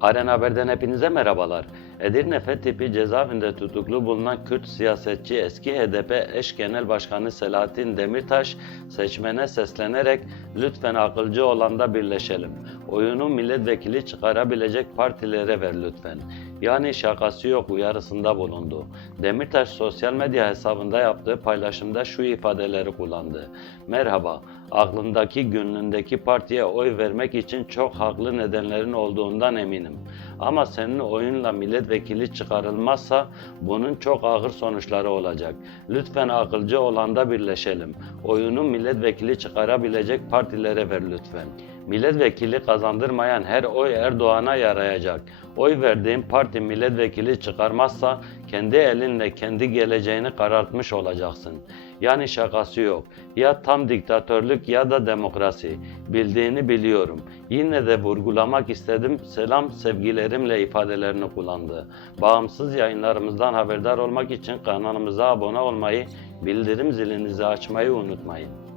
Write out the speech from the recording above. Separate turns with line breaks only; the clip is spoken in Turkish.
Aren Haber'den hepinize merhabalar. Edirne Fethipi cezaevinde tutuklu bulunan Kürt siyasetçi eski HDP eş genel başkanı Selahattin Demirtaş seçmene seslenerek lütfen akılcı olanda birleşelim. Oyunu milletvekili çıkarabilecek partilere ver lütfen. Yani şakası yok uyarısında bulundu. Demirtaş sosyal medya hesabında yaptığı paylaşımda şu ifadeleri kullandı. Merhaba, aklındaki gönlündeki partiye oy vermek için çok haklı nedenlerin olduğundan eminim. Ama senin oyunla milletvekili çıkarılmazsa bunun çok ağır sonuçları olacak. Lütfen akılcı olanda birleşelim. Oyunu milletvekili çıkarabilecek partilere ver lütfen. Milletvekili kazandırmayan her oy Erdoğan'a yarayacak. Oy verdiğin parti milletvekili çıkarmazsa kendi elinle kendi geleceğini karartmış olacaksın. Yani şakası yok. Ya tam diktatörlük ya da demokrasi. Bildiğini biliyorum. Yine de vurgulamak istedim. Selam sevgilerimle ifadelerini kullandı. Bağımsız yayınlarımızdan haberdar olmak için kanalımıza abone olmayı, bildirim zilinizi açmayı unutmayın.